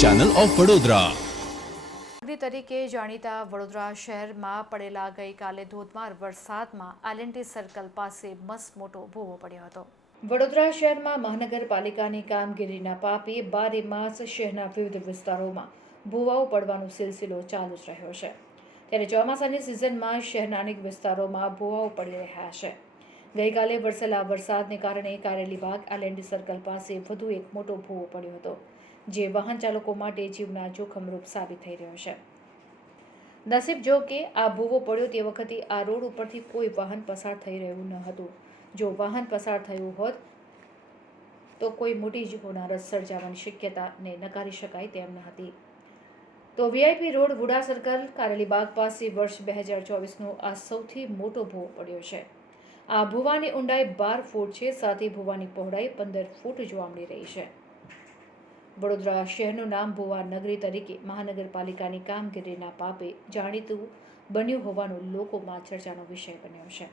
Channel of Vadodara તરીકે જાણીતા વડોદરા શહેરમાં પડેલા ગઈકાલે ધોધમાર વરસાદમાં આલેન્ટી સર્કલ પાસે મસ્ત મોટો ભૂવો પડ્યો હતો. વડોદરા શહેરમાં મહાનગરપાલિકાની કામગીરીના પાપે બારે માસ શહેરના વિવિધ વિસ્તારોમાં ભૂવાઓ પડવાનો સિલસિલો ચાલુ જ રહ્યો છે. ત્યારે ચોમાસાની સિઝનમાં શહેરના અનેક વિસ્તારોમાં ભૂવાઓ પડી રહ્યા છે. ગઈકાલે વરસેલા વરસાદને કારણે કારેલી બાગ આલેન્ડ સર્કલ પાસે વધુ એક મોટો ભૂવો પડ્યો હતો, જે વાહન ચાલકો માટે જીવના જોખમરૂપ સાબિત થઈ રહ્યો છે. નસીબ જો કે આ ભૂવો પડ્યો તે વખતે આ રોડ ઉપરથી કોઈ વાહન પસાર થઈ રહ્યું ન હતું. જો વાહન પસાર થયું હોત, તો કોઈ મોટી જ હોનારત સર્જાવાની શક્યતાને નકારી શકાય તેમ ન હતી. તો VIP road VUDA circle Karelibaug પાસે વર્ષ બે હજાર ચોવીસનો આ સૌથી મોટો ભોગ પડ્યો છે. આ ભૂવાની ઊંડાઈ બાર ફૂટ છે, સાથે ભૂવાની પહોળાઈ પંદર ફૂટ જોવા મળી રહી છે. વડોદરા શહેરનું નામ ભુવા નગરી તરીકે મહાનગરપાલિકાની કામગીરીના પાપે જાણીતું બન્યું હોવાનું લોકોમાં ચર્ચાનો વિષય બન્યો છે.